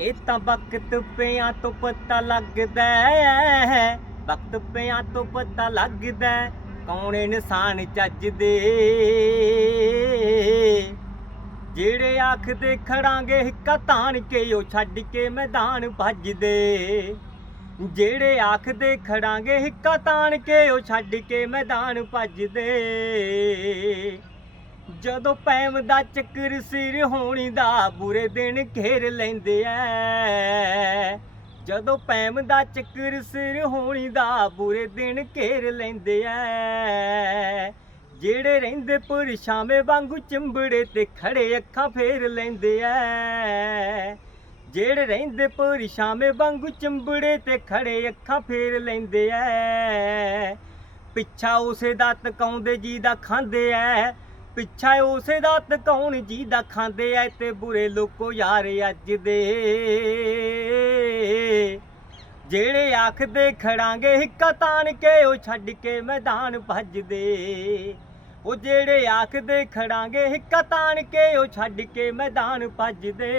ਇਹ ਤਾਂ ਵਕਤ ਪਿਆਂ ਤੋਂ ਪਤਾ ਲੱਗਦਾ ਹੈ। ਵਕਤ ਪਿਆਂ ਤੋਂ ਪਤਾ ਲੱਗਦਾ ਕੌਣ ਇਨਸਾਨ ਚੱਜਦੇ। ਜਿਹੜੇ ਆਖਦੇ ਖੜਾਂਗੇ ਹਿੱਕਾ ਤਾਣ ਕੇ, ਉਹ ਛੱਡ ਕੇ ਮੈਦਾਨ ਭੱਜਦੇ। ਜਿਹੜੇ ਆਖਦੇ ਖੜਾਂਗੇ ਹਿੱਕਾ ਤਾਣ ਕੇ, ਉਹ ਛੱਡ ਕੇ ਮੈਦਾਨ ਭੱਜਦੇ। ਜਦੋਂ ਪੈਮ ਦਾ ਚੱਕਰ ਸਿਰ ਹੋਣੀ ਦਾ, ਬੁਰੇ ਦਿਨ ਘੇਰ ਲੈਂਦੇ ਐ। ਜਦੋਂ ਪੈਮ ਦਾ ਚੱਕਰ ਸਿਰ ਹੋਣੀ ਦਾ, ਬੁਰੇ ਦਿਨ ਘੇਰ ਲੈਂਦੇ ਐ। ਜਿਹੜੇ ਰਹਿੰਦੇ ਪੁਰ ਸ਼ਾਮੇ ਵਾਂਗੂ ਚਿੰਬੜੇ ਤੇ ਖੜੇ ਅੱਖਾਂ ਫੇਰ ਲੈਂਦੇ ਐ। ਜਿਹੜੇ ਰਹਿੰਦੇ ਪੁਰ ਸ਼ਾਮੇ ਵਾਂਗੂ ਚਿੰਬੜੇ ਤੇ ਖੜੇ ਅੱਖਾਂ ਫੇਰ ਲੈਂਦੇ ਐ। ਪਿੱਛਾ ਉਸੇ ਦਾ ਤਕਾਉਂਦੇ ਜੀ ਦਾ ਖਾਂਦੇ ਐ। ਪਿੱਛਾ ਉਸੇ ਦਾ ਤਕਾਉਣ ਜੀ ਦਾ ਖਾਂਦੇ ਐ ਤੇ ਬੁਰੇ ਲੋਕੋ ਯਾਰ ਅੱਜ ਦੇ। ਜਿਹੜੇ ਆਖਦੇ ਖੜਾਂਗੇ ਹਿੱਕਾ ਤਾਣ ਕੇ, ਉਹ ਛੱਡ ਕੇ ਮੈਦਾਨ ਭੱਜਦੇ। ਉਹ ਜਿਹੜੇ ਆਖਦੇ ਖੜਾਂਗੇ ਹਿੱਕਾ ਤਾਣ ਕੇ, ਉਹ ਛੱਡ ਕੇ ਮੈਦਾਨ ਭੱਜਦੇ।